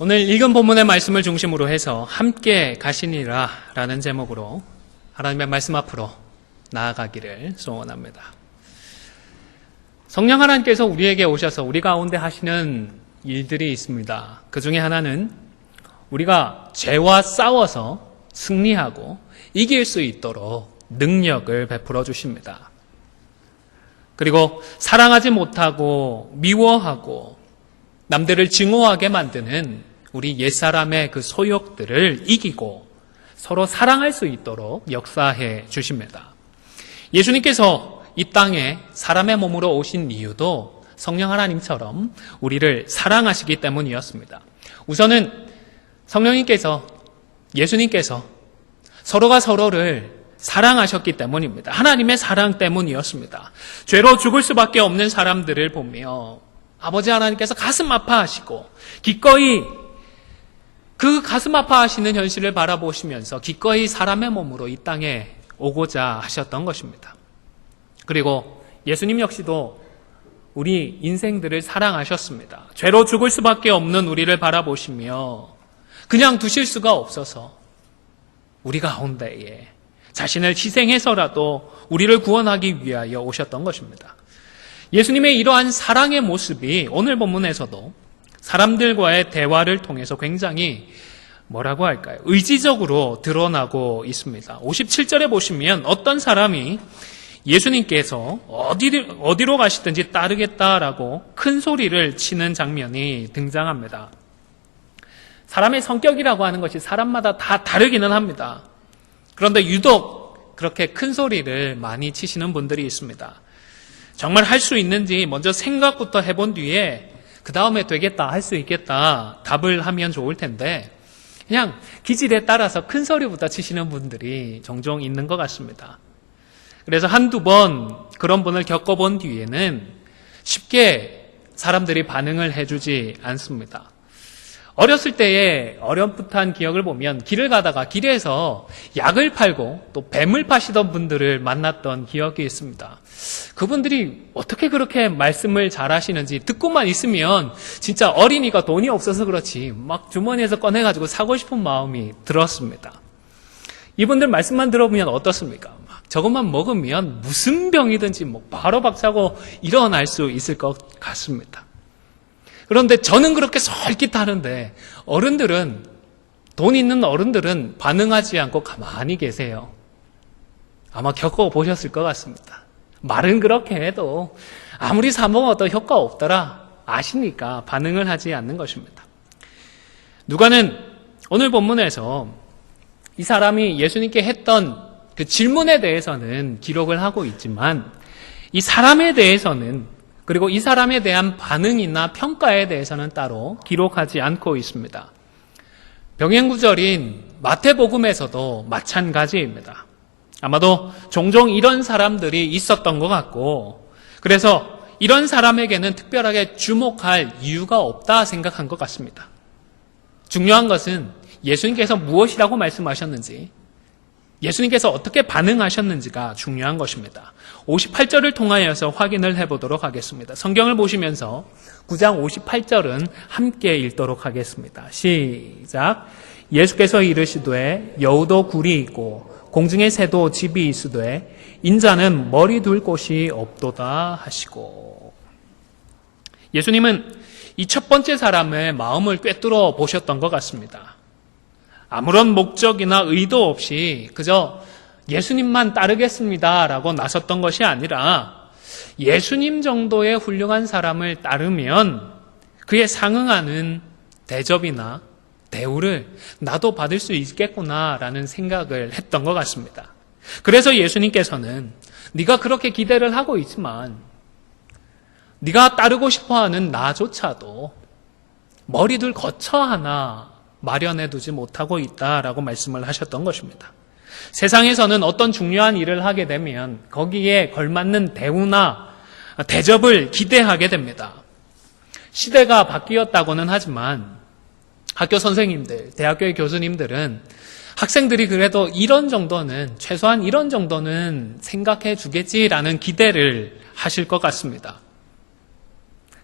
오늘 읽은 본문의 말씀을 중심으로 해서 함께 가시니라 라는 제목으로 하나님의 말씀 앞으로 나아가기를 소원합니다. 성령 하나님께서 우리에게 오셔서 우리 가운데 하시는 일들이 있습니다. 그 중에 하나는 우리가 죄와 싸워서 승리하고 이길 수 있도록 능력을 베풀어 주십니다. 그리고 사랑하지 못하고 미워하고 남들을 증오하게 만드는 우리 옛사람의 그 소욕들을 이기고 서로 사랑할 수 있도록 역사해 주십니다. 예수님께서 이 땅에 사람의 몸으로 오신 이유도 성령 하나님처럼 우리를 사랑하시기 때문이었습니다. 우선은 성령님께서, 예수님께서 서로가 서로를 사랑하셨기 때문입니다. 하나님의 사랑 때문이었습니다. 죄로 죽을 수밖에 없는 사람들을 보며 아버지 하나님께서 가슴 아파하시고 기꺼이 그 가슴 아파하시는 현실을 바라보시면서 기꺼이 사람의 몸으로 이 땅에 오고자 하셨던 것입니다. 그리고 예수님 역시도 우리 인생들을 사랑하셨습니다. 죄로 죽을 수밖에 없는 우리를 바라보시며 그냥 두실 수가 없어서 우리 가운데에 자신을 희생해서라도 우리를 구원하기 위하여 오셨던 것입니다. 예수님의 이러한 사랑의 모습이 오늘 본문에서도 사람들과의 대화를 통해서 굉장히 뭐라고 할까요? 의지적으로 드러나고 있습니다. 57절에 보시면 어떤 사람이 예수님께서 어디로 가시든지 따르겠다라고 큰 소리를 치는 장면이 등장합니다. 사람의 성격이라고 하는 것이 사람마다 다 다르기는 합니다. 그런데 유독 그렇게 큰 소리를 많이 치시는 분들이 있습니다. 정말 할 수 있는지 먼저 생각부터 해본 뒤에 그 다음에 되겠다, 할 수 있겠다 답을 하면 좋을 텐데 그냥 기질에 따라서 큰 소리부터 치시는 분들이 종종 있는 것 같습니다. 그래서 한두 번 그런 분을 겪어본 뒤에는 쉽게 사람들이 반응을 해주지 않습니다. 어렸을 때의 어렴풋한 기억을 보면 길을 가다가 길에서 약을 팔고 또 뱀을 파시던 분들을 만났던 기억이 있습니다. 그분들이 어떻게 그렇게 말씀을 잘하시는지 듣고만 있으면 진짜 어린이가 돈이 없어서 그렇지 막 주머니에서 꺼내가지고 사고 싶은 마음이 들었습니다. 이분들 말씀만 들어보면 어떻습니까? 저것만 먹으면 무슨 병이든지 바로 박차고 일어날 수 있을 것 같습니다. 그런데 저는 그렇게 솔깃하는데 어른들은, 돈 있는 어른들은 반응하지 않고 가만히 계세요. 아마 겪어보셨을 것 같습니다. 말은 그렇게 해도 아무리 사 먹어도 효과 없더라 아시니까 반응을 하지 않는 것입니다. 누가는 오늘 본문에서 이 사람이 예수님께 했던 그 질문에 대해서는 기록을 하고 있지만 이 사람에 대해서는, 그리고 이 사람에 대한 반응이나 평가에 대해서는 따로 기록하지 않고 있습니다. 병행구절인 마태복음에서도 마찬가지입니다. 아마도 종종 이런 사람들이 있었던 것 같고 그래서 이런 사람에게는 특별하게 주목할 이유가 없다 생각한 것 같습니다. 중요한 것은 예수님께서 무엇이라고 말씀하셨는지, 예수님께서 어떻게 반응하셨는지가 중요한 것입니다. 58절을 통하여서 확인을 해보도록 하겠습니다. 성경을 보시면서 9장 58절은 함께 읽도록 하겠습니다. 시작. 예수께서 이르시되 여우도 굴이 있고 공중의 새도 집이 있으되 인자는 머리 둘 곳이 없도다 하시고. 예수님은 이 첫 번째 사람의 마음을 꿰뚫어 보셨던 것 같습니다. 아무런 목적이나 의도 없이 그저 예수님만 따르겠습니다 라고 나섰던 것이 아니라 예수님 정도의 훌륭한 사람을 따르면 그에 상응하는 대접이나 대우를 나도 받을 수 있겠구나 라는 생각을 했던 것 같습니다. 그래서 예수님께서는 네가 그렇게 기대를 하고 있지만 네가 따르고 싶어하는 나조차도 머리둘 거처 하나 마련해 두지 못하고 있다라고 말씀을 하셨던 것입니다. 세상에서는 어떤 중요한 일을 하게 되면 거기에 걸맞는 대우나 대접을 기대하게 됩니다. 시대가 바뀌었다고는 하지만 학교 선생님들, 대학교의 교수님들은 학생들이 그래도 이런 정도는, 최소한 이런 정도는 생각해 주겠지라는 기대를 하실 것 같습니다.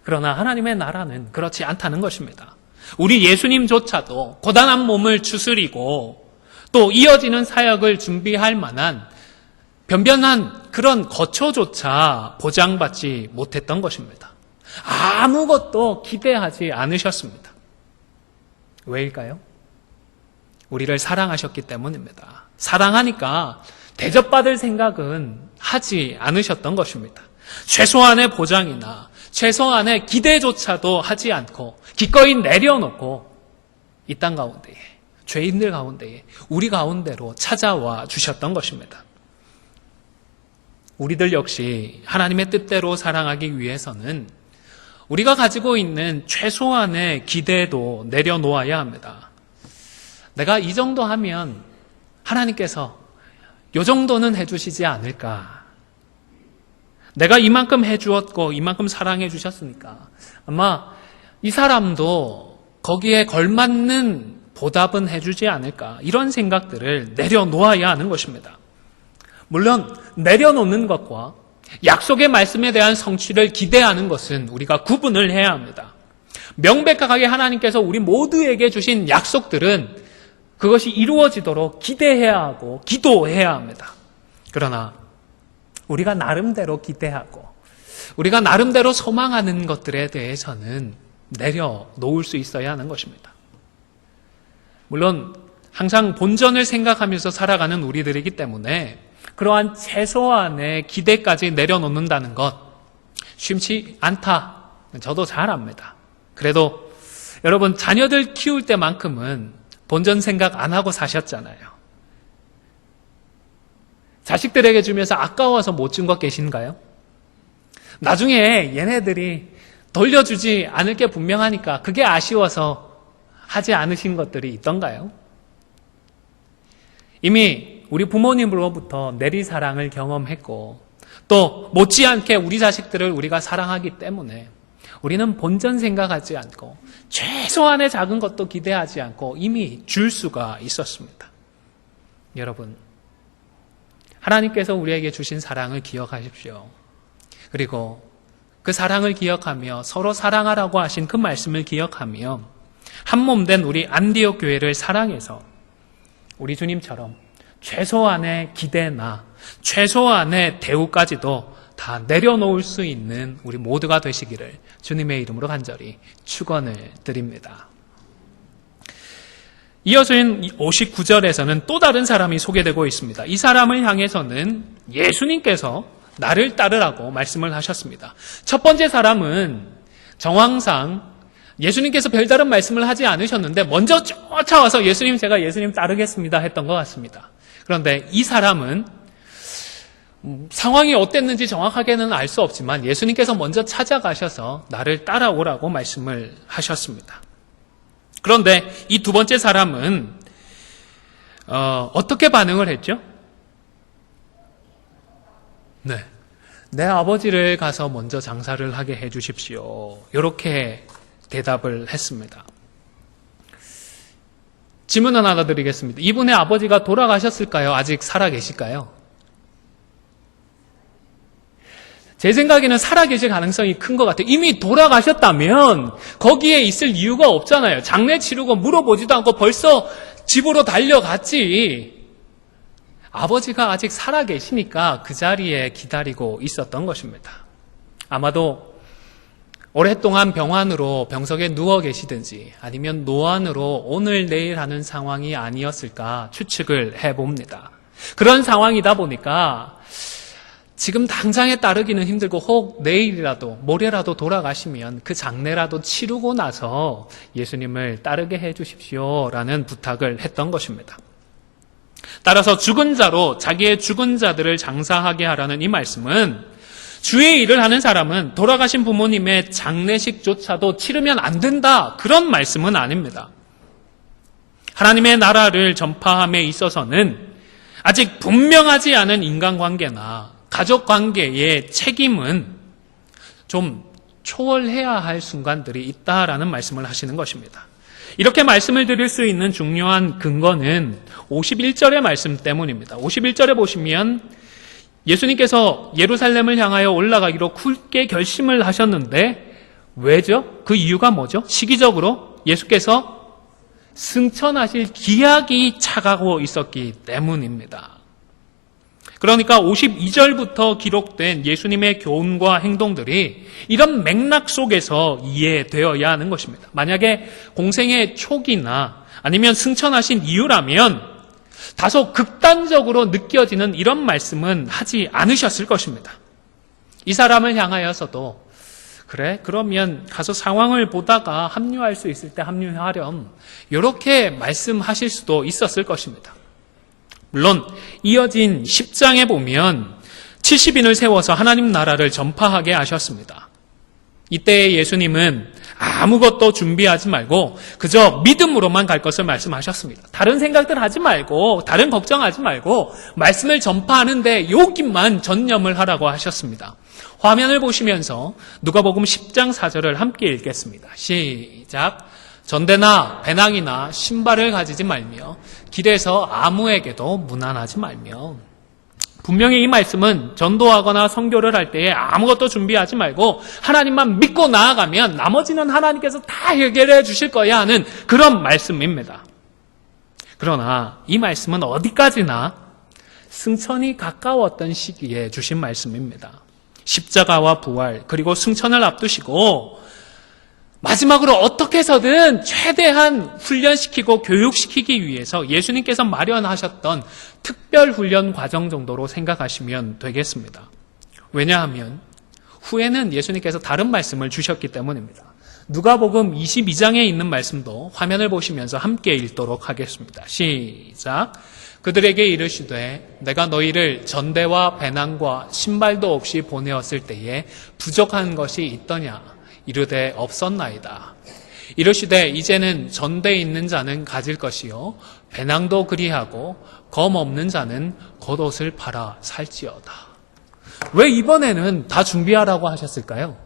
그러나 하나님의 나라는 그렇지 않다는 것입니다. 우리 예수님조차도 고단한 몸을 추스리고 또 이어지는 사역을 준비할 만한 변변한 그런 거처조차 보장받지 못했던 것입니다. 아무것도 기대하지 않으셨습니다. 왜일까요? 우리를 사랑하셨기 때문입니다. 사랑하니까 대접받을 생각은 하지 않으셨던 것입니다. 최소한의 보장이나 최소한의 기대조차도 하지 않고 기꺼이 내려놓고 이 땅 가운데에, 죄인들 가운데에, 우리 가운데로 찾아와 주셨던 것입니다. 우리들 역시 하나님의 뜻대로 살아가기 위해서는 우리가 가지고 있는 최소한의 기대도 내려놓아야 합니다. 내가 이 정도 하면 하나님께서 이 정도는 해주시지 않을까. 내가 이만큼 해주었고 이만큼 사랑해 주셨으니까 아마 이 사람도 거기에 걸맞는 보답은 해주지 않을까. 이런 생각들을 내려놓아야 하는 것입니다. 물론 내려놓는 것과 약속의 말씀에 대한 성취를 기대하는 것은 우리가 구분을 해야 합니다. 명백하게 하나님께서 우리 모두에게 주신 약속들은 그것이 이루어지도록 기대해야 하고 기도해야 합니다. 그러나 우리가 나름대로 기대하고 우리가 나름대로 소망하는 것들에 대해서는 내려놓을 수 있어야 하는 것입니다. 물론 항상 본전을 생각하면서 살아가는 우리들이기 때문에 그러한 최소한의 기대까지 내려놓는다는 것 쉽지 않다. 저도 잘 압니다. 그래도 여러분 자녀들 키울 때만큼은 본전 생각 안 하고 사셨잖아요. 자식들에게 주면서 아까워서 못 준 것 계신가요? 나중에 얘네들이 돌려주지 않을 게 분명하니까 그게 아쉬워서 하지 않으신 것들이 있던가요? 이미 우리 부모님으로부터 내리사랑을 경험했고 또 못지않게 우리 자식들을 우리가 사랑하기 때문에 우리는 본전 생각하지 않고 최소한의 작은 것도 기대하지 않고 이미 줄 수가 있었습니다. 여러분, 하나님께서 우리에게 주신 사랑을 기억하십시오. 그리고 그 사랑을 기억하며 서로 사랑하라고 하신 그 말씀을 기억하며 한몸된 우리 안디옥 교회를 사랑해서 우리 주님처럼 최소한의 기대나 최소한의 대우까지도 다 내려놓을 수 있는 우리 모두가 되시기를 주님의 이름으로 간절히 축원을 드립니다. 이어진 59절에서는 또 다른 사람이 소개되고 있습니다. 이 사람을 향해서는 예수님께서 나를 따르라고 말씀을 하셨습니다. 첫 번째 사람은 정황상 예수님께서 별다른 말씀을 하지 않으셨는데 먼저 쫓아와서 제가 예수님 따르겠습니다 했던 것 같습니다. 그런데 이 사람은 상황이 어땠는지 정확하게는 알 수 없지만 예수님께서 먼저 찾아가셔서 나를 따라오라고 말씀을 하셨습니다. 그런데 이 두 번째 사람은 어떻게 반응을 했죠? 네, 내 아버지를 가서 먼저 장사를 하게 해주십시오. 이렇게 대답을 했습니다. 질문 하나 드리겠습니다. 이분의 아버지가 돌아가셨을까요? 아직 살아계실까요? 제 생각에는 살아계실 가능성이 큰 것 같아요. 이미 돌아가셨다면 거기에 있을 이유가 없잖아요. 장례 치르고 물어보지도 않고 벌써 집으로 달려갔지. 아버지가 아직 살아계시니까 그 자리에 기다리고 있었던 것입니다. 아마도 오랫동안 병석에 누워 계시든지 아니면 노안으로 오늘 내일 하는 상황이 아니었을까 추측을 해봅니다. 그런 상황이다 보니까 지금 당장에 따르기는 힘들고 혹 내일이라도 모레라도 돌아가시면 그 장례라도 치르고 나서 예수님을 따르게 해주십시오라는 부탁을 했던 것입니다. 따라서 죽은 자로 자기의 죽은 자들을 장사하게 하라는 이 말씀은 주의 일을 하는 사람은 돌아가신 부모님의 장례식조차도 치르면 안 된다, 그런 말씀은 아닙니다. 하나님의 나라를 전파함에 있어서는 아직 분명하지 않은 인간관계나 가족관계의 책임은 좀 초월해야 할 순간들이 있다라는 말씀을 하시는 것입니다. 이렇게 말씀을 드릴 수 있는 중요한 근거는 51절의 말씀 때문입니다. 51절에 보시면 예수님께서 예루살렘을 향하여 올라가기로 굳게 결심을 하셨는데 왜죠? 그 이유가 뭐죠? 시기적으로 예수께서 승천하실 기약이 차가고 있었기 때문입니다. 그러니까 52절부터 기록된 예수님의 교훈과 행동들이 이런 맥락 속에서 이해되어야 하는 것입니다. 만약에 공생의 초기나 아니면 승천하신 이유라면 다소 극단적으로 느껴지는 이런 말씀은 하지 않으셨을 것입니다. 이 사람을 향하여서도 그래? 그러면 가서 상황을 보다가 합류할 수 있을 때 합류하렴. 이렇게 말씀하실 수도 있었을 것입니다. 물론 이어진 10장에 보면 70인을 세워서 하나님 나라를 전파하게 하셨습니다. 이때 예수님은 아무것도 준비하지 말고 그저 믿음으로만 갈 것을 말씀하셨습니다. 다른 생각들 하지 말고 다른 걱정하지 말고 말씀을 전파하는데 여기만 전념을 하라고 하셨습니다. 화면을 보시면서 누가복음 10장 4절을 함께 읽겠습니다. 시작. 전대나 배낭이나 신발을 가지지 말며 길에서 아무에게도 무난하지 말며. 분명히 이 말씀은 전도하거나 선교를 할 때에 아무것도 준비하지 말고 하나님만 믿고 나아가면 나머지는 하나님께서 다 해결해 주실 거야 하는 그런 말씀입니다. 그러나 이 말씀은 어디까지나 승천이 가까웠던 시기에 주신 말씀입니다. 십자가와 부활 그리고 승천을 앞두시고 마지막으로 어떻게 해서든 최대한 훈련시키고 교육시키기 위해서 예수님께서 마련하셨던 특별 훈련 과정 정도로 생각하시면 되겠습니다. 왜냐하면 후에는 예수님께서 다른 말씀을 주셨기 때문입니다. 누가복음 22장에 있는 말씀도 화면을 보시면서 함께 읽도록 하겠습니다. 시작. 그들에게 이르시되 내가 너희를 전대와 배낭과 신발도 없이 보내었을 때에 부족한 것이 있더냐? 이르되 없었나이다. 이르시되 이제는 전대에 있는 자는 가질 것이요 배낭도 그리하고 검 없는 자는 겉옷을 팔아 살지어다. 왜 이번에는 다 준비하라고 하셨을까요?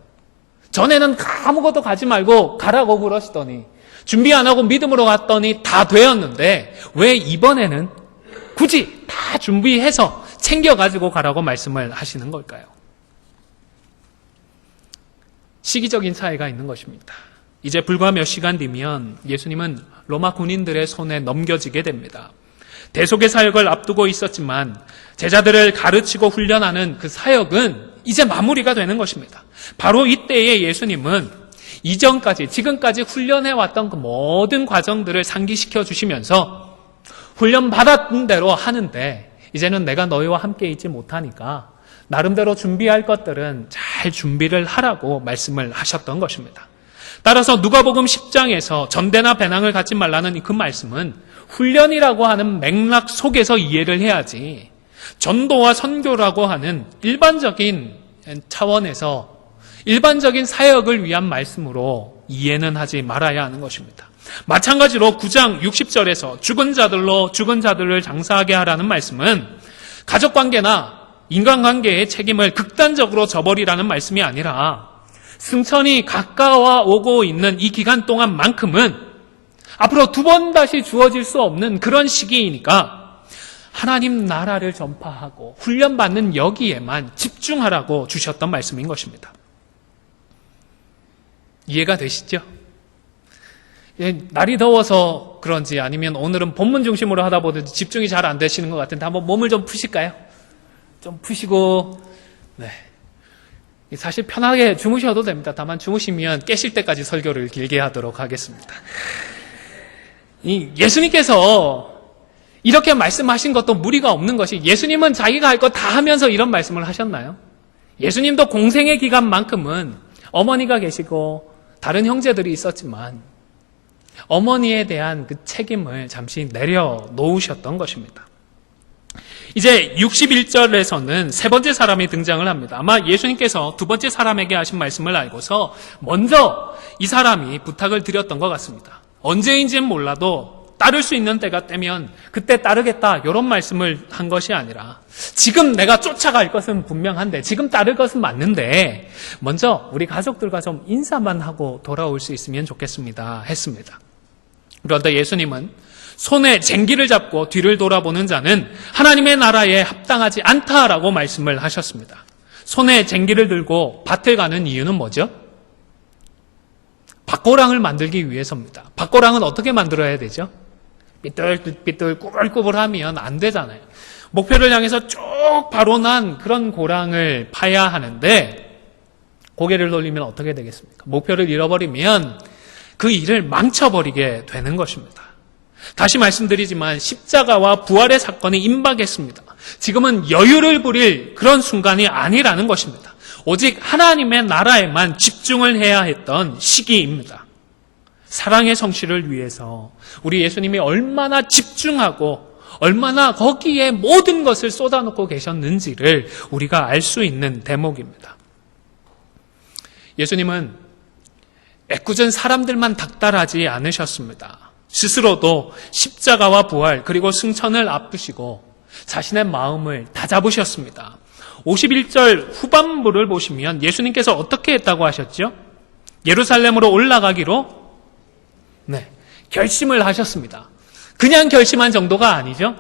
전에는 아무것도 가지 말고 가라고 그러시더니 준비 안 하고 믿음으로 갔더니 다 되었는데 왜 이번에는 굳이 다 준비해서 챙겨가지고 가라고 말씀을 하시는 걸까요? 시기적인 차이가 있는 것입니다. 이제 불과 몇 시간 뒤면 예수님은 로마 군인들의 손에 넘겨지게 됩니다. 대속의 사역을 앞두고 있었지만 제자들을 가르치고 훈련하는 그 사역은 이제 마무리가 되는 것입니다. 바로 이때에 예수님은 이전까지 지금까지 훈련해왔던 그 모든 과정들을 상기시켜 주시면서 훈련받았던 대로 하는데 이제는 내가 너희와 함께 있지 못하니까 나름대로 준비할 것들은 잘 준비를 하라고 말씀을 하셨던 것입니다. 따라서 누가복음 10장에서 전대나 배낭을 갖지 말라는 그 말씀은 훈련이라고 하는 맥락 속에서 이해를 해야지 전도와 선교라고 하는 일반적인 차원에서 일반적인 사역을 위한 말씀으로 이해는 하지 말아야 하는 것입니다. 마찬가지로 9장 60절에서 죽은 자들을 장사하게 하라는 말씀은 가족관계나 인간관계의 책임을 극단적으로 져버리라는 말씀이 아니라 승천이 가까워오고 있는 이 기간 동안만큼은 앞으로 두 번 다시 주어질 수 없는 그런 시기이니까 하나님 나라를 전파하고 훈련받는 여기에만 집중하라고 주셨던 말씀인 것입니다. 이해가 되시죠? 날이 더워서 그런지 아니면 오늘은 본문 중심으로 하다 보니 집중이 잘 안 되시는 것 같은데 한번 몸을 좀 푸실까요? 좀 푸시고, 네. 사실 편하게 주무셔도 됩니다. 다만 주무시면 깨실 때까지 설교를 길게 하도록 하겠습니다. 예수님께서 이렇게 말씀하신 것도 무리가 없는 것이 예수님은 자기가 할 거 다 하면서 이런 말씀을 하셨나요? 예수님도 공생의 기간만큼은 어머니가 계시고 다른 형제들이 있었지만 어머니에 대한 그 책임을 잠시 내려놓으셨던 것입니다. 이제 61절에서는 세 번째 사람이 등장을 합니다. 아마 예수님께서 두 번째 사람에게 하신 말씀을 알고서 먼저 이 사람이 부탁을 드렸던 것 같습니다. 언제인지는 몰라도 따를 수 있는 때가 되면 그때 따르겠다 이런 말씀을 한 것이 아니라 지금 내가 쫓아갈 것은 분명한데 지금 따를 것은 맞는데 먼저 우리 가족들과 좀 인사만 하고 돌아올 수 있으면 좋겠습니다 했습니다. 그런데 예수님은 손에 쟁기를 잡고 뒤를 돌아보는 자는 하나님의 나라에 합당하지 않다라고 말씀을 하셨습니다. 손에 쟁기를 들고 밭을 가는 이유는 뭐죠? 박고랑을 만들기 위해서입니다. 박고랑은 어떻게 만들어야 되죠? 삐뚤삐뚤 꾸불꾸불하면 안 되잖아요. 목표를 향해서 쭉 바로 난 그런 고랑을 파야 하는데 고개를 돌리면 어떻게 되겠습니까? 목표를 잃어버리면 그 일을 망쳐버리게 되는 것입니다. 다시 말씀드리지만 십자가와 부활의 사건이 임박했습니다. 지금은 여유를 부릴 그런 순간이 아니라는 것입니다. 오직 하나님의 나라에만 집중을 해야 했던 시기입니다. 사랑의 성취를 위해서 우리 예수님이 얼마나 집중하고 얼마나 거기에 모든 것을 쏟아놓고 계셨는지를 우리가 알 수 있는 대목입니다. 예수님은 애꿎은 사람들만 닥달하지 않으셨습니다. 스스로도 십자가와 부활 그리고 승천을 앞두시고 자신의 마음을 다잡으셨습니다. 51절 후반부를 보시면 예수님께서 어떻게 했다고 하셨죠? 예루살렘으로 올라가기로 결심을 하셨습니다. 그냥 결심한 정도가 아니죠.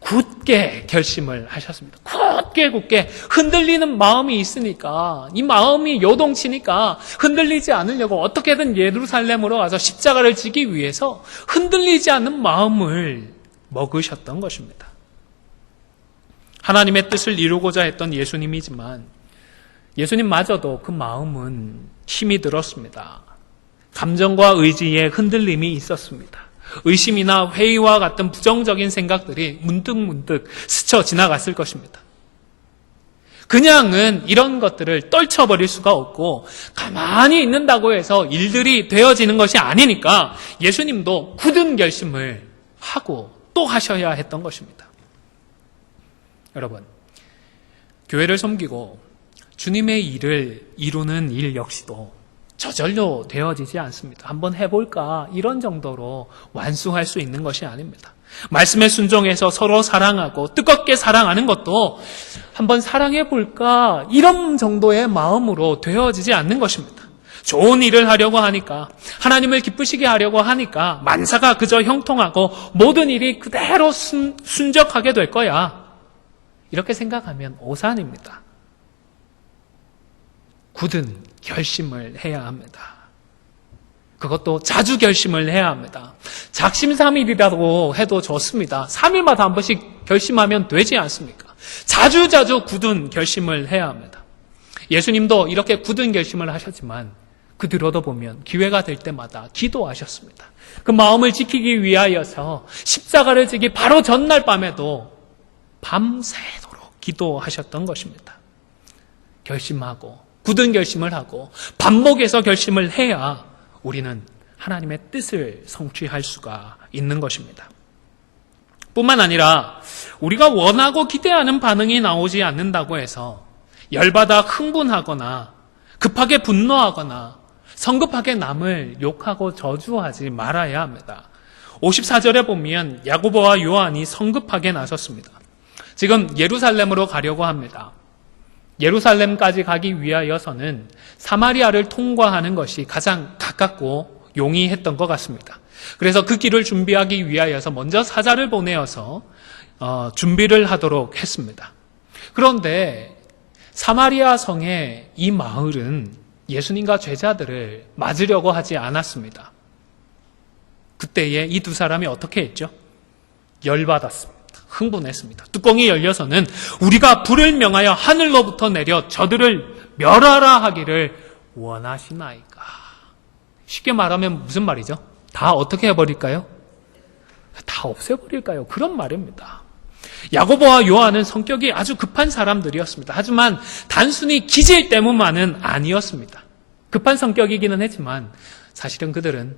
굳게 결심을 하셨습니다. 굳게 흔들리는 마음이 있으니까, 이 마음이 요동치니까 흔들리지 않으려고 어떻게든 예루살렘으로 가서 십자가를 지기 위해서 흔들리지 않는 마음을 먹으셨던 것입니다. 하나님의 뜻을 이루고자 했던 예수님이지만 예수님마저도 그 마음은 힘이 들었습니다. 감정과 의지에 흔들림이 있었습니다. 의심이나 회의와 같은 부정적인 생각들이 문득문득 스쳐 지나갔을 것입니다. 그냥은 이런 것들을 떨쳐버릴 수가 없고 가만히 있는다고 해서 일들이 되어지는 것이 아니니까 예수님도 굳은 결심을 하고 또 하셔야 했던 것입니다. 여러분, 교회를 섬기고 주님의 일을 이루는 일 역시도 저절로 되어지지 않습니다. 한번 해볼까 이런 정도로 완수할 수 있는 것이 아닙니다. 말씀에 순종해서 서로 사랑하고 뜨겁게 사랑하는 것도 한번 사랑해볼까 이런 정도의 마음으로 되어지지 않는 것입니다. 좋은 일을 하려고 하니까, 하나님을 기쁘시게 하려고 하니까 만사가 그저 형통하고 모든 일이 그대로 순적하게 될 거야, 이렇게 생각하면 오산입니다. 굳은 결심을 해야 합니다. 그것도 자주 결심을 해야 합니다. 작심삼일이라고 해도 좋습니다. 3일마다 한 번씩 결심하면 되지 않습니까? 자주 굳은 결심을 해야 합니다. 예수님도 이렇게 굳은 결심을 하셨지만 그 뒤로도 보면 기회가 될 때마다 기도하셨습니다. 그 마음을 지키기 위하여서 십자가를 지기 바로 전날 밤에도 밤새도록 기도하셨던 것입니다. 결심하고 굳은 결심을 하고 반복해서 결심을 해야 우리는 하나님의 뜻을 성취할 수가 있는 것입니다. 뿐만 아니라 우리가 원하고 기대하는 반응이 나오지 않는다고 해서 열받아 흥분하거나 급하게 분노하거나 성급하게 남을 욕하고 저주하지 말아야 합니다. 54절에 보면 야고보와 요한이 성급하게 나섰습니다. 지금 예루살렘으로 가려고 합니다. 예루살렘까지 가기 위하여서는 사마리아를 통과하는 것이 가장 가깝고 용이했던 것 같습니다. 그래서 그 길을 준비하기 위하여서 먼저 사자를 보내어서 준비를 하도록 했습니다. 그런데 사마리아 성의 이 마을은 예수님과 제자들을 맞으려고 하지 않았습니다. 그때에 이 두 사람이 어떻게 했죠? 열받았습니다. 흥분했습니다. 뚜껑이 열려서는 우리가 불을 명하여 하늘로부터 내려 저들을 멸하라 하기를 원하시나이까. 쉽게 말하면 무슨 말이죠? 다 어떻게 해버릴까요? 다 없애버릴까요? 그런 말입니다. 야고보와 요한은 성격이 아주 급한 사람들이었습니다. 하지만 단순히 기질 때문만은 아니었습니다. 급한 성격이기는 했지만 사실은 그들은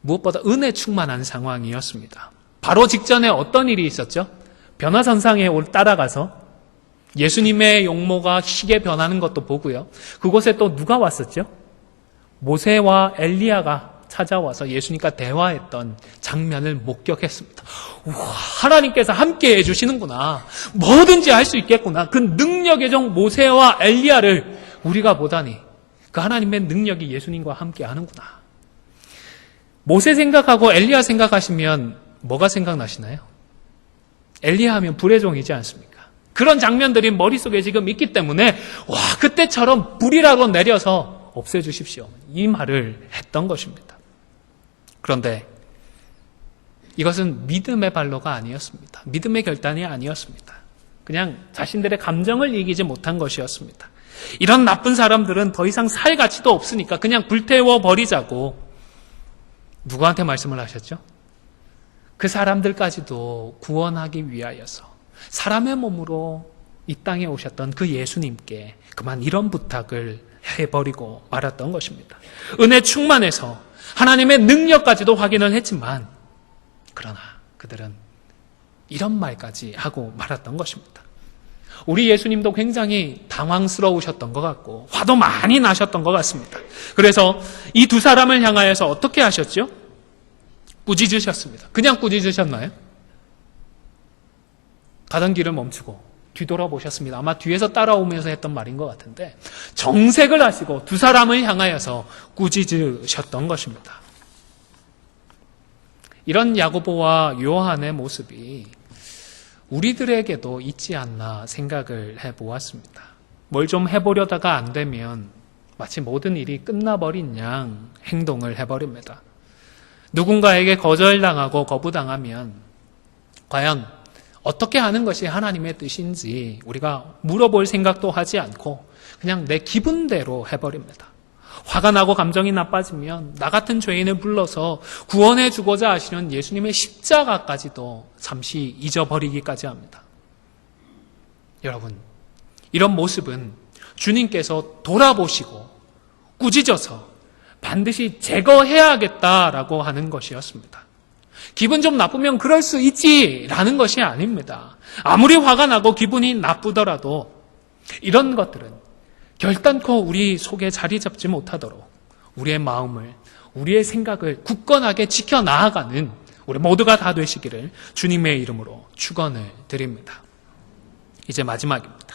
무엇보다 은혜 충만한 상황이었습니다. 바로 직전에 어떤 일이 있었죠? 변화선상에 따라가서 예수님의 용모가 희게 변하는 것도 보고요. 그곳에 또 누가 왔었죠? 모세와 엘리야가 찾아와서 예수님과 대화했던 장면을 목격했습니다. 우와, 하나님께서 함께 해주시는구나. 뭐든지 할 수 있겠구나. 그 능력의 종 모세와 엘리야를 우리가 보다니 그 하나님의 능력이 예수님과 함께 하는구나. 모세 생각하고 엘리야 생각하시면 뭐가 생각나시나요? 엘리야 하면 불의 종이지 않습니까? 그런 장면들이 머릿속에 지금 있기 때문에 그때처럼 불이라도 내려서 없애주십시오. 이 말을 했던 것입니다. 그런데 이것은 믿음의 발로가 아니었습니다. 믿음의 결단이 아니었습니다. 그냥 자신들의 감정을 이기지 못한 것이었습니다. 이런 나쁜 사람들은 더 이상 살 가치도 없으니까 그냥 불태워 버리자고 누구한테 말씀을 하셨죠? 그 사람들까지도 구원하기 위하여서 사람의 몸으로 이 땅에 오셨던 그 예수님께 그만 이런 부탁을 해버리고 말았던 것입니다. 은혜 충만해서 하나님의 능력까지도 확인을 했지만 그러나 그들은 이런 말까지 하고 말았던 것입니다. 우리 예수님도 굉장히 당황스러우셨던 것 같고 화도 많이 나셨던 것 같습니다. 그래서 이 두 사람을 향하여서 어떻게 하셨죠? 꾸짖으셨습니다. 그냥 꾸짖으셨나요? 가던 길을 멈추고 뒤돌아보셨습니다. 아마 뒤에서 따라오면서 했던 말인 것 같은데 정색을 하시고 두 사람을 향하여서 꾸짖으셨던 것입니다. 이런 야고보와 요한의 모습이 우리들에게도 있지 않나 생각을 해보았습니다. 뭘 좀 해보려다가 안 되면 마치 모든 일이 끝나버린 양 행동을 해버립니다. 누군가에게 거절당하고 거부당하면 과연 어떻게 하는 것이 하나님의 뜻인지 우리가 물어볼 생각도 하지 않고 그냥 내 기분대로 해버립니다. 화가 나고 감정이 나빠지면 나 같은 죄인을 불러서 구원해 주고자 하시는 예수님의 십자가까지도 잠시 잊어버리기까지 합니다. 여러분, 이런 모습은 주님께서 돌아보시고 꾸짖어서 반드시 제거해야겠다라고 하는 것이었습니다. 기분 좀 나쁘면 그럴 수 있지라는 것이 아닙니다. 아무리 화가 나고 기분이 나쁘더라도 이런 것들은 결단코 우리 속에 자리 잡지 못하도록 우리의 마음을, 우리의 생각을 굳건하게 지켜나아가는 우리 모두가 다 되시기를 주님의 이름으로 축원을 드립니다. 이제 마지막입니다.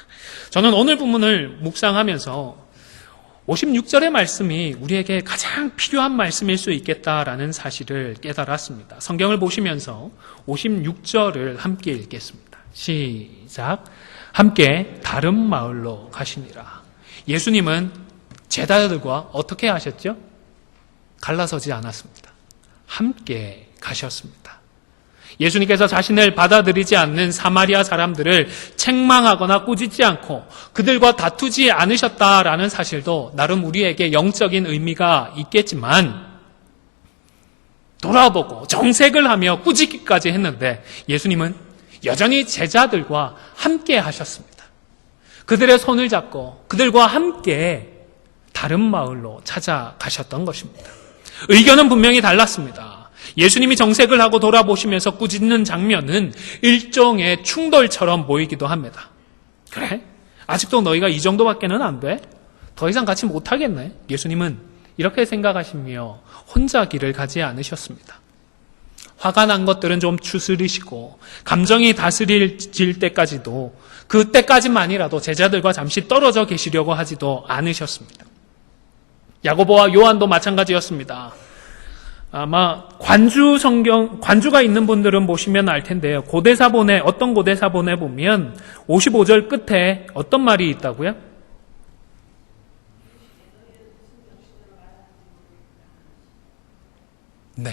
저는 오늘 본문을 묵상하면서 56절의 말씀이 우리에게 가장 필요한 말씀일 수 있겠다라는 사실을 깨달았습니다. 성경을 보시면서 56절을 함께 읽겠습니다. 시작. 함께 다른 마을로 가시니라. 예수님은 제자들과 어떻게 하셨죠? 갈라서지 않았습니다. 함께 가셨습니다. 예수님께서 자신을 받아들이지 않는 사마리아 사람들을 책망하거나 꾸짖지 않고 그들과 다투지 않으셨다라는 사실도 나름 우리에게 영적인 의미가 있겠지만 돌아보고 정색을 하며 꾸짖기까지 했는데 예수님은 여전히 제자들과 함께 하셨습니다. 그들의 손을 잡고 그들과 함께 다른 마을로 찾아가셨던 것입니다. 의견은 분명히 달랐습니다. 예수님이 정색을 하고 돌아보시면서 꾸짖는 장면은 일종의 충돌처럼 보이기도 합니다. 그래? 아직도 너희가 이 정도밖에는 안 돼? 더 이상 같이 못하겠네? 예수님은 이렇게 생각하시며 혼자 길을 가지 않으셨습니다. 화가 난 것들은 좀 추스리시고 감정이 다스릴 때까지도 그때까지만이라도 제자들과 잠시 떨어져 계시려고 하지도 않으셨습니다. 야고보와 요한도 마찬가지였습니다. 아마 관주가 있는 분들은 보시면 알 텐데요. 어떤 고대사본에 보면 55절 끝에 어떤 말이 있다고요? 네.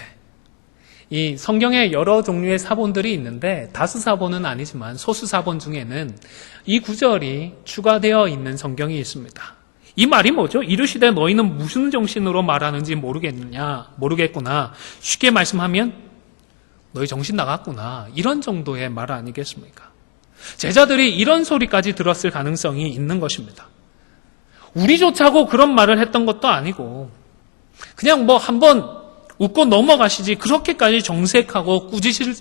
이 성경에 여러 종류의 사본들이 있는데 다수 사본은 아니지만 소수 사본 중에는 이 구절이 추가되어 있는 성경이 있습니다. 이 말이 뭐죠? 이르시되 너희는 무슨 정신으로 말하는지 모르겠구나. 쉽게 말씀하면 너희 정신 나갔구나. 이런 정도의 말 아니겠습니까? 제자들이 이런 소리까지 들었을 가능성이 있는 것입니다. 우리 좋자고 그런 말을 했던 것도 아니고 그냥 한번 웃고 넘어가시지 그렇게까지 정색하고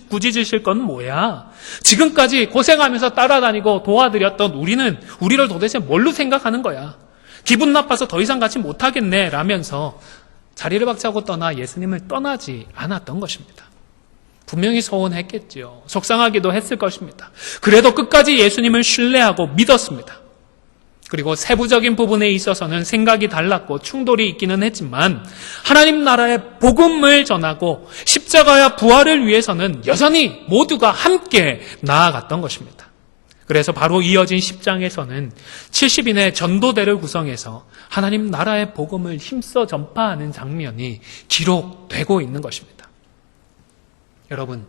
꾸짖으실 건 뭐야? 지금까지 고생하면서 따라다니고 도와드렸던 우리를 도대체 뭘로 생각하는 거야? 기분 나빠서 더 이상 같이 못하겠네 라면서 자리를 박차고 떠나 예수님을 떠나지 않았던 것입니다. 분명히 서운했겠죠. 속상하기도 했을 것입니다. 그래도 끝까지 예수님을 신뢰하고 믿었습니다. 그리고 세부적인 부분에 있어서는 생각이 달랐고 충돌이 있기는 했지만 하나님 나라의 복음을 전하고 십자가와 부활을 위해서는 여전히 모두가 함께 나아갔던 것입니다. 그래서 바로 이어진 10장에서는 70인의 전도대를 구성해서 하나님 나라의 복음을 힘써 전파하는 장면이 기록되고 있는 것입니다. 여러분,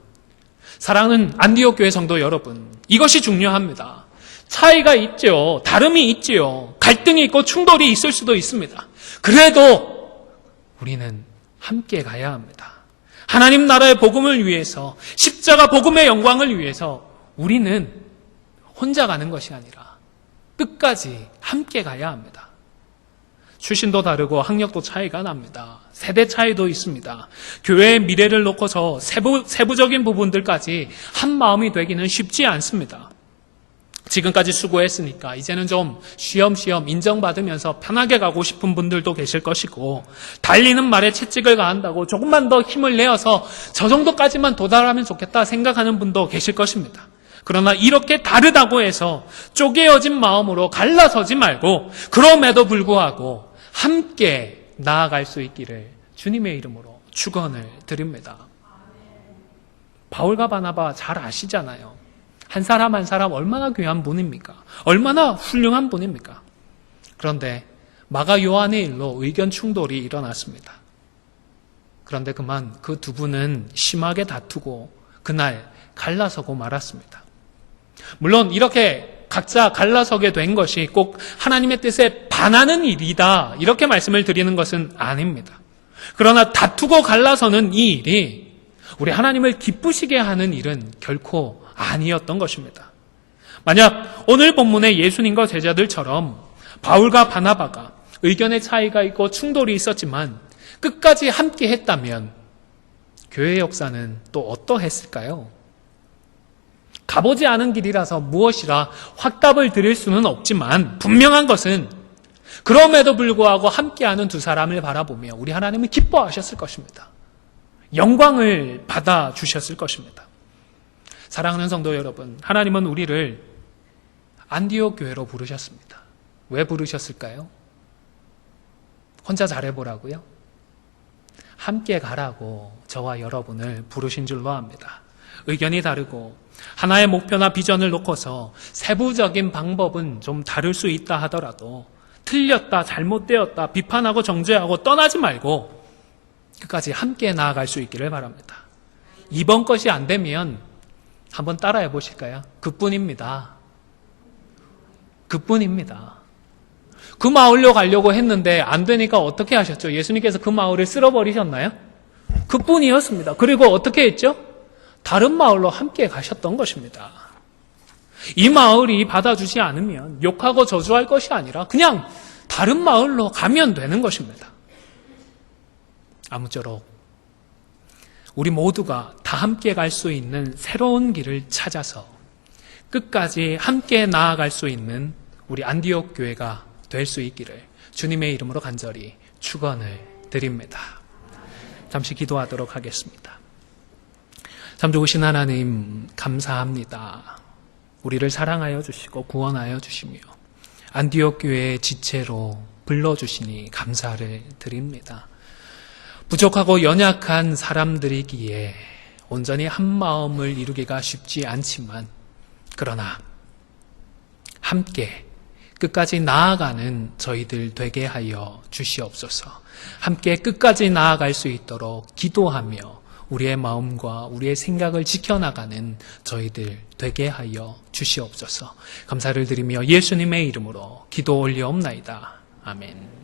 사랑하는 안디옥 교회 성도 여러분, 이것이 중요합니다. 차이가 있죠. 다름이 있지요. 갈등이 있고 충돌이 있을 수도 있습니다. 그래도 우리는 함께 가야 합니다. 하나님 나라의 복음을 위해서, 십자가 복음의 영광을 위해서 우리는 혼자 가는 것이 아니라 끝까지 함께 가야 합니다. 출신도 다르고 학력도 차이가 납니다. 세대 차이도 있습니다. 교회의 미래를 놓고서 세부적인 부분들까지 한 마음이 되기는 쉽지 않습니다. 지금까지 수고했으니까 이제는 좀 쉬엄쉬엄 인정받으면서 편하게 가고 싶은 분들도 계실 것이고, 달리는 말에 채찍을 가한다고 조금만 더 힘을 내어서 저 정도까지만 도달하면 좋겠다 생각하는 분도 계실 것입니다. 그러나 이렇게 다르다고 해서 쪼개어진 마음으로 갈라서지 말고, 그럼에도 불구하고 함께 나아갈 수 있기를 주님의 이름으로 축원을 드립니다. 바울과 바나바 잘 아시잖아요. 한 사람 한 사람 얼마나 귀한 분입니까? 얼마나 훌륭한 분입니까? 그런데 마가 요한의 일로 의견 충돌이 일어났습니다. 그런데 그만 그 두 분은 심하게 다투고 그날 갈라서고 말았습니다. 물론 이렇게 각자 갈라서게 된 것이 꼭 하나님의 뜻에 반하는 일이다, 이렇게 말씀을 드리는 것은 아닙니다. 그러나 다투고 갈라서는 이 일이 우리 하나님을 기쁘시게 하는 일은 결코 아니었던 것입니다. 만약 오늘 본문의 예수님과 제자들처럼 바울과 바나바가 의견의 차이가 있고 충돌이 있었지만 끝까지 함께 했다면 교회의 역사는 또 어떠했을까요? 가보지 않은 길이라서 무엇이라 확답을 드릴 수는 없지만 분명한 것은 그럼에도 불구하고 함께하는 두 사람을 바라보며 우리 하나님은 기뻐하셨을 것입니다. 영광을 받아주셨을 것입니다. 사랑하는 성도 여러분, 하나님은 우리를 안디옥 교회로 부르셨습니다. 왜 부르셨을까요? 혼자 잘해보라고요? 함께 가라고 저와 여러분을 부르신 줄로 압니다. 의견이 다르고 하나의 목표나 비전을 놓고서 세부적인 방법은 좀 다를 수 있다 하더라도 틀렸다, 잘못되었다, 비판하고 정죄하고 떠나지 말고 끝까지 함께 나아갈 수 있기를 바랍니다. 이번 것이 안 되면 한번 따라해 보실까요? 그뿐입니다. 그뿐입니다. 그 마을로 가려고 했는데 안 되니까 어떻게 하셨죠? 예수님께서 그 마을을 쓸어버리셨나요? 그뿐이었습니다. 그리고 어떻게 했죠? 다른 마을로 함께 가셨던 것입니다. 이 마을이 받아주지 않으면 욕하고 저주할 것이 아니라 그냥 다른 마을로 가면 되는 것입니다. 아무쪼록 우리 모두가 다 함께 갈 수 있는 새로운 길을 찾아서 끝까지 함께 나아갈 수 있는 우리 안디옥 교회가 될 수 있기를 주님의 이름으로 간절히 축원을 드립니다. 잠시 기도하도록 하겠습니다. 참 좋으신 하나님, 감사합니다. 우리를 사랑하여 주시고 구원하여 주시며 안디옥 교회의 지체로 불러주시니 감사를 드립니다. 부족하고 연약한 사람들이기에 온전히 한 마음을 이루기가 쉽지 않지만, 그러나 함께 끝까지 나아가는 저희들 되게 하여 주시옵소서. 함께 끝까지 나아갈 수 있도록 기도하며 우리의 마음과 우리의 생각을 지켜나가는 저희들 되게 하여 주시옵소서. 감사를 드리며 예수님의 이름으로 기도 올려옵나이다. 아멘.